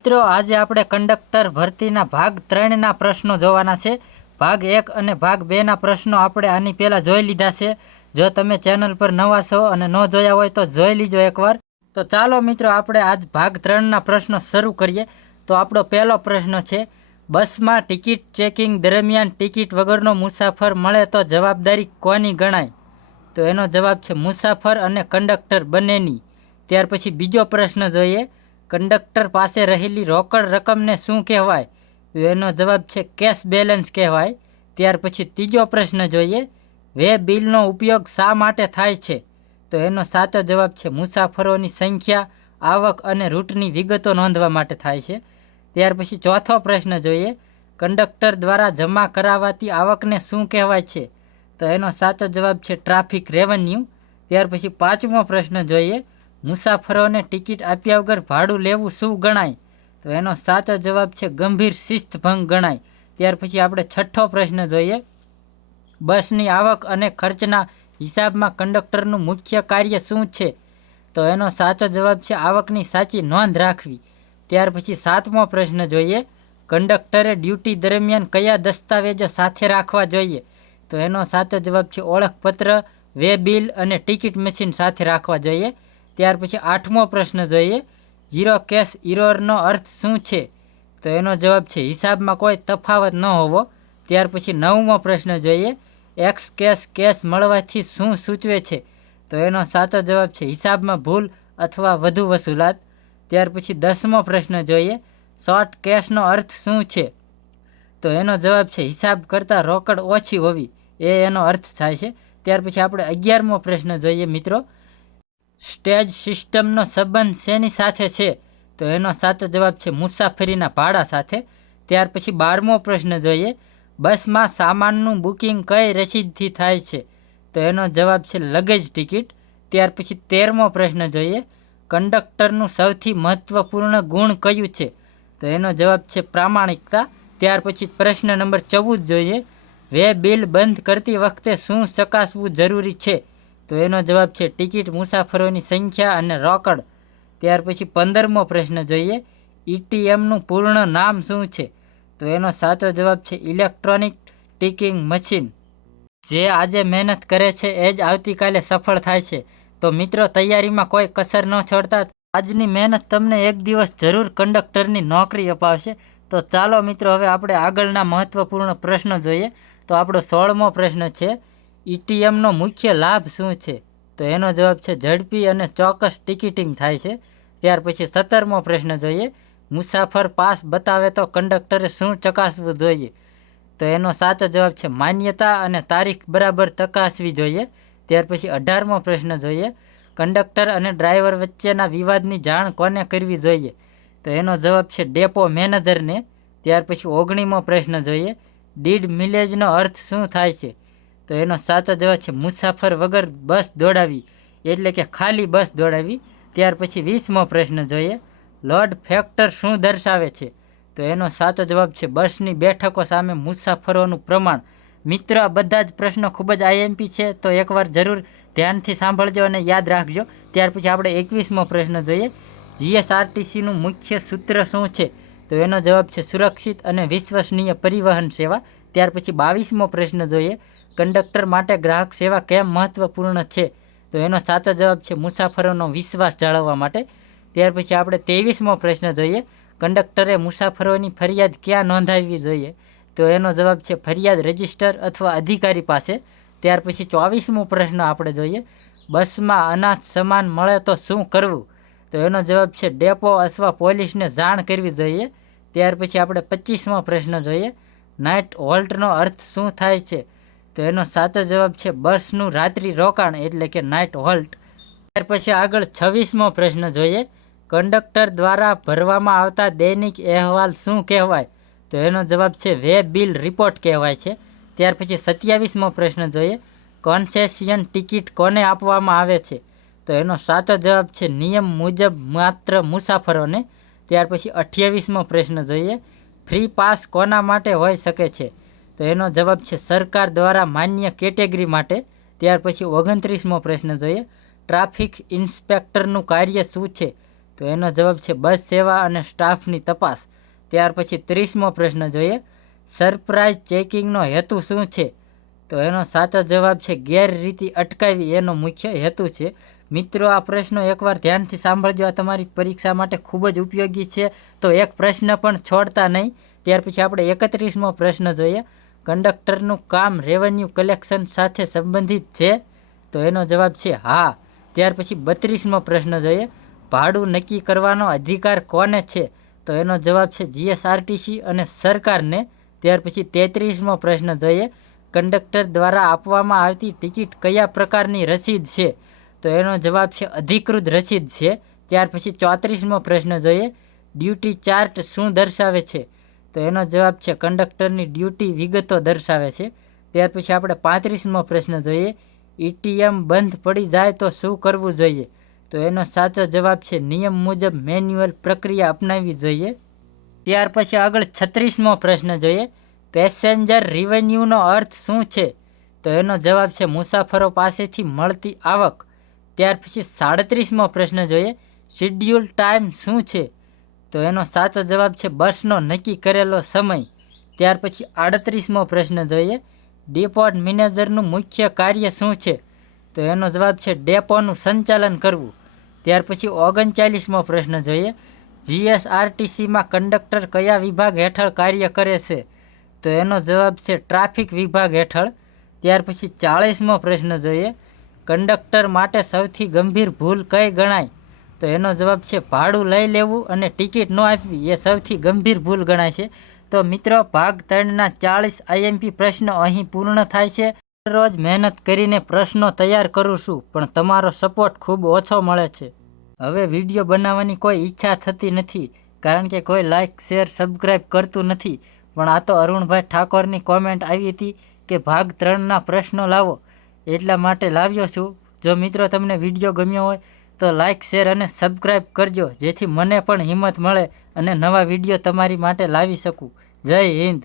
મિત્રો આજે આપણે કંડક્ટર ભરતીના ભાગ 3ના પ્રશ્નો જોવાના છે। ભાગ 1 અને ભાગ 2ના પ્રશ્નો આપણે આની પહેલાં જોઈ લીધા છે। જો તમે ચેનલ પર નવા છો અને ન જોયા હોય તો જોઈ લીજો એકવાર। તો ચાલો મિત્રો આપણે આજ ભાગ 3ના પ્રશ્નો શરૂ કરીએ। તો આપણો પહેલો પ્રશ્ન છે, બસમાં ટિકિટ ચેકિંગ દરમિયાન ટિકિટ વગરનો મુસાફર મળે તો જવાબદારી કોની ગણાય? તો એનો જવાબ છે મુસાફર અને કંડક્ટર બંનેની। ત્યાર પછી બીજો પ્રશ્ન જોઈએ, કંડક્ટર પાસે રહેલી રોકડ રકમને શું કહેવાય? તો એનો જવાબ છે કેશ બેલેન્સ કહેવાય। ત્યાર પછી ત્રીજો પ્રશ્ન જોઈએ, વે બિલનો ઉપયોગ શા માટે થાય છે? તો એનો સાચો જવાબ છે મુસાફરોની સંખ્યા, આવક અને રૂટની વિગતો નોંધવા માટે થાય છે। ત્યાર પછી ચોથો પ્રશ્ન જોઈએ, કંડક્ટર દ્વારા જમા કરાવાતી આવકને શું કહેવાય છે? તો એનો સાચો જવાબ છે ટ્રાફિક રેવન્યુ। ત્યાર પછી પાંચમો પ્રશ્ન જોઈએ, મુસાફરોને ટિકિટ આપ્યા વગર ભાડું લેવું શું ગણાય? તો એનો સાચો જવાબ છે ગંભીર શિસ્તભંગ ગણાય। ત્યાર પછી આપણે છઠ્ઠો પ્રશ્ન જોઈએ, બસની આવક અને ખર્ચના હિસાબમાં કંડક્ટરનું મુખ્ય કાર્ય શું છે? તો એનો સાચો જવાબ છે આવકની સાચી નોંધ રાખવી। ત્યાર પછી સાતમો પ્રશ્ન જોઈએ, કંડક્ટરે ડ્યુટી દરમિયાન કયા દસ્તાવેજો સાથે રાખવા જોઈએ? તો એનો સાચો જવાબ છે ઓળખપત્ર, વે બિલ અને ટિકિટ મશીન સાથે રાખવા જોઈએ। ત્યાર પછી આઠમો પ્રશ્ન જોઈએ, ઝીરો કેશ ઇરોરનો અર્થ શું છે? તો એનો જવાબ છે હિસાબમાં કોઈ તફાવત ન હોવો। ત્યાર પછી નવમો પ્રશ્ન જોઈએ, એક્સ કેશ મળવાથી શું સૂચવે છે? તો એનો સાચો જવાબ છે હિસાબમાં ભૂલ અથવા વધુ વસૂલાત। ત્યાર પછી 10મો પ્રશ્ન જોઈએ, શોર્ટ કેશનો અર્થ શું છે? તો એનો જવાબ છે હિસાબ કરતાં રોકડ ઓછી હોવી, એનો અર્થ થાય છે। ત્યાર પછી આપણે 11મો પ્રશ્ન જોઈએ મિત્રો, સ્ટેજ સિસ્ટમનો સંબંધ શેની સાથે છે? તો એનો સાચો જવાબ છે મુસાફરીના ભાડા સાથે। ત્યાર પછી 12મો પ્રશ્ન જોઈએ, બસમાં સામાનનું બુકિંગ કઈ રસીદથી થાય છે? તો એનો જવાબ છે લગેજ ટિકિટ। ત્યાર પછી 13મો પ્રશ્ન જોઈએ, કંડક્ટરનું સૌથી મહત્વપૂર્ણ ગુણ કયું છે? તો એનો જવાબ છે પ્રામાણિકતા। ત્યાર પછી પ્રશ્ન નંબર 14 જોઈએ, વે બિલ બંધ કરતી વખતે શું ચકાસવું જરૂરી છે? તો એનો જવાબ છે ટિકિટ, મુસાફરોની સંખ્યા અને રોકડ। ત્યાર પછી 15મો પ્રશ્ન જોઈએ, ઈટીએમનું પૂર્ણ નામ શું છે? તો એનો સાચો જવાબ છે ઇલેક્ટ્રોનિક ટિકિંગ મશીન। જે આજે મહેનત કરે છે એ જ આવતીકાલે સફળ થાય છે। તો મિત્રો તૈયારીમાં કોઈ કસર ન છોડતા, આજની મહેનત તમને એક દિવસ જરૂર કંડક્ટરની નોકરી અપાવશે। તો ચાલો મિત્રો હવે આપણે આગળના મહત્વપૂર્ણ પ્રશ્નો જોઈએ। તો આપણો 16મો પ્રશ્ન છે, ઈટીએમનો મુખ્ય લાભ શું છે? તો એનો જવાબ છે ઝડપી અને ચોક્કસ ટિકિટિંગ થાય છે। ત્યાર પછી 17મો પ્રશ્ન જોઈએ, મુસાફર પાસ બતાવે તો કંડક્ટરે શું ચકાસવું જોઈએ? તો એનો સાચો જવાબ છે માન્યતા અને તારીખ બરાબર ચકાસવી જોઈએ। ત્યાર પછી 18મો પ્રશ્ન જોઈએ, કંડક્ટર અને ડ્રાઈવર વચ્ચેના વિવાદની જાણ કોને કરવી જોઈએ? તો એનો જવાબ છે ડેપો મેનેજરને। ત્યાર પછી 19મો પ્રશ્ન જોઈએ, ડીડ મિલેજનો અર્થ શું થાય છે? તો એનો સાચો જવાબ છે મુસાફર વગર બસ દોડાવી, એટલે કે ખાલી બસ દોડાવી। ત્યાર પછી 20મો પ્રશ્ન જોઈએ, લોડ ફેક્ટર શું દર્શાવે છે? તો એનો સાચો જવાબ છે બસની બેઠકો સામે મુસાફરોનું પ્રમાણ। મિત્રો આ બધા જ પ્રશ્નો ખૂબ જ આઈએમપી છે, તો એકવાર જરૂર ધ્યાનથી સાંભળજો અને યાદ રાખજો। ત્યાર પછી આપણે 21મો પ્રશ્ન જોઈએ, જીએસઆરટીસીનું મુખ્ય સૂત્ર શું છે? તો એનો જવાબ છે સુરક્ષિત અને વિશ્વસનીય પરિવહન સેવા। ત્યાર પછી 22મો પ્રશ્ન જોઈએ, કંડક્ટર માટે ગ્રાહક સેવા કેમ મહત્વપૂર્ણ છે? તો એનો સાચો જવાબ છે મુસાફરોનો વિશ્વાસ જાળવવા માટે। ત્યાર પછી આપણે 23મો પ્રશ્ન જોઈએ, કંડક્ટરે મુસાફરોની ફરિયાદ ક્યાં નોંધાવવી જોઈએ? તો એનો જવાબ છે ફરિયાદ રજિસ્ટર અથવા અધિકારી પાસે। ત્યાર પછી 24મો પ્રશ્ન આપણે જોઈએ, બસમાં અનાથ સામાન મળે તો શું કરવું? તો એનો જવાબ છે ડેપો અથવા પોલીસને જાણ કરવી જોઈએ। ત્યાર પછી આપણે 25મો પ્રશ્ન જોઈએ, નાઇટ હોલ્ટનો અર્થ શું થાય છે? તો એનો સાચો જવાબ છે બસનું રાત્રિ રોકાણ, એટલે કે નાઇટ હોલ્ટ। ત્યાર પછી આગળ 26મો પ્રશ્ન જોઈએ, કંડક્ટર દ્વારા ભરવામાં આવતા દૈનિક અહેવાલ શું કહેવાય? તો એનો જવાબ છે વે બિલ રિપોર્ટ કહેવાય છે। ત્યાર પછી 27મો પ્રશ્ન જોઈએ, કોન્સેસિયન ટિકિટ કોને આપવામાં આવે છે? તો એનો સાચો જવાબ છે નિયમ મુજબ માત્ર મુસાફરોને। ત્યાર પછી 28મો પ્રશ્ન જોઈએ, ફ્રી પાસ કોના માટે હોઈ શકે છે? તો એનો જવાબ છે સરકાર દ્વારા માન્ય કેટેગરી માટે। ત્યાર પછી 29મો પ્રશ્ન જોઈએ, ટ્રાફિક ઇન્સ્પેક્ટરનું કાર્ય શું છે? તો તો એનો જવાબ છે બસ સેવા અને સ્ટાફની તપાસ. ત્યાર પછી 30મો પ્રશ્ન જોઈએ. સરપ્રાઇઝ ચેકિંગનો હેતુ શું છે? તો એનો સાચો જવાબ છે ગેરરીતિ અટકાવવી એનો મુખ્ય હેતુ છે. મિત્રો, આ પ્રશ્નો એકવાર ધ્યાનથી સાંભળજો, આ તમારી પરીક્ષા માટે ખૂબ જ ઉપયોગી છે. તો એક પ્રશ્ન પણ છોડતા નહીં. ત્યાર પછી આપણે 31મો પ્રશ્ન જોઈએ. કંડક્ટરનું કામ રેવન્યુ કલેક્શન સાથે સંબંધિત છે? તો એનો જવાબ છે હા. ત્યાર પછી 32મો પ્રશ્ન જોઈએ. ભાડું નક્કી કરવાનો અધિકાર કોને છે? તો એનો જવાબ છે જીએસઆરટીસી અને સરકારને. ત્યાર પછી 33મો પ્રશ્ન જોઈએ. કંડક્ટર દ્વારા આપવામાં આવતી ટિકિટ કયા પ્રકારની રસીદ છે? તો એનો જવાબ છે અધિકૃત રસીદ છે. ત્યાર પછી 34મો પ્રશ્ન જોઈએ. ડ્યુટી ચાર્ટ શું દર્શાવે છે? તો એનો જવાબ છે કંડક્ટરની ડ્યુટી વિગતો દર્શાવે છે. ત્યાર પછી આપણે 35મો પ્રશ્ન જોઈએ. એટીએમ બંધ પડી જાય તો શું કરવું જોઈએ? તો એનો સાચો જવાબ છે નિયમ મુજબ મેન્યુઅલ પ્રક્રિયા અપનાવવી જોઈએ. ત્યાર પછી આગળ 36મો પ્રશ્ન જોઈએ. પેસેન્જર રિવન્યુનો અર્થ શું છે? તો એનો જવાબ છે મુસાફરો પાસેથી મળતી આવક. ત્યાર પછી 37મો પ્રશ્ન જોઈએ. શિડ્યુલ ટાઈમ શું છે? તો એનો સાચો જવાબ છે બસનો નક્કી કરેલો સમય. ત્યાર પછી 38મો પ્રશ્ન જોઈએ. ડેપોટ મેનેજરનું મુખ્ય કાર્ય શું છે? તો એનો જવાબ છે ડેપોનું સંચાલન કરવું. ત્યાર પછી 39મો પ્રશ્ન જોઈએ. જીએસઆરટીસીમાં કંડક્ટર કયા વિભાગ હેઠળ કાર્ય કરે છે? તો એનો જવાબ છે ટ્રાફિક વિભાગ હેઠળ. ત્યાર પછી 40મો પ્રશ્ન જોઈએ. કંડક્ટર માટે સૌથી ગંભીર ભૂલ કઈ ગણાય? તો એનો જવાબ છે ભાડું લઈ લેવું અને ટિકિટ ન આપવી એ સૌથી ગંભીર ભૂલ ગણાય છે. તો મિત્રો, ભાગ 3ના 40 આઈએમપી પ્રશ્નો અહીં પૂર્ણ થાય છે. રોજ મહેનત કરીને પ્રશ્નો તૈયાર કરું છું, પણ તમારો સપોર્ટ ખૂબ ઓછો મળે છે. હવે વિડીયો બનાવવાની કોઈ ઈચ્છા થતી નથી, કારણ કે કોઈ લાઇક, શેર, સબસ્ક્રાઈબ કરતું નથી. પણ આ તો અરુણભાઈ ઠાકોરની કોમેન્ટ આવી હતી કે ભાગ 3ના પ્રશ્નો લાવો, એટલા માટે લાવ્યો છું. જો મિત્રો તમને વિડીયો ગમ્યો હોય તો લાઇક, શેર અને સબસ્ક્રાઈબ કરજો, જેથી મને પણ હિંમત મળે અને નવા વિડીયો તમારી માટે લાવી શકું. જય હિન્દ.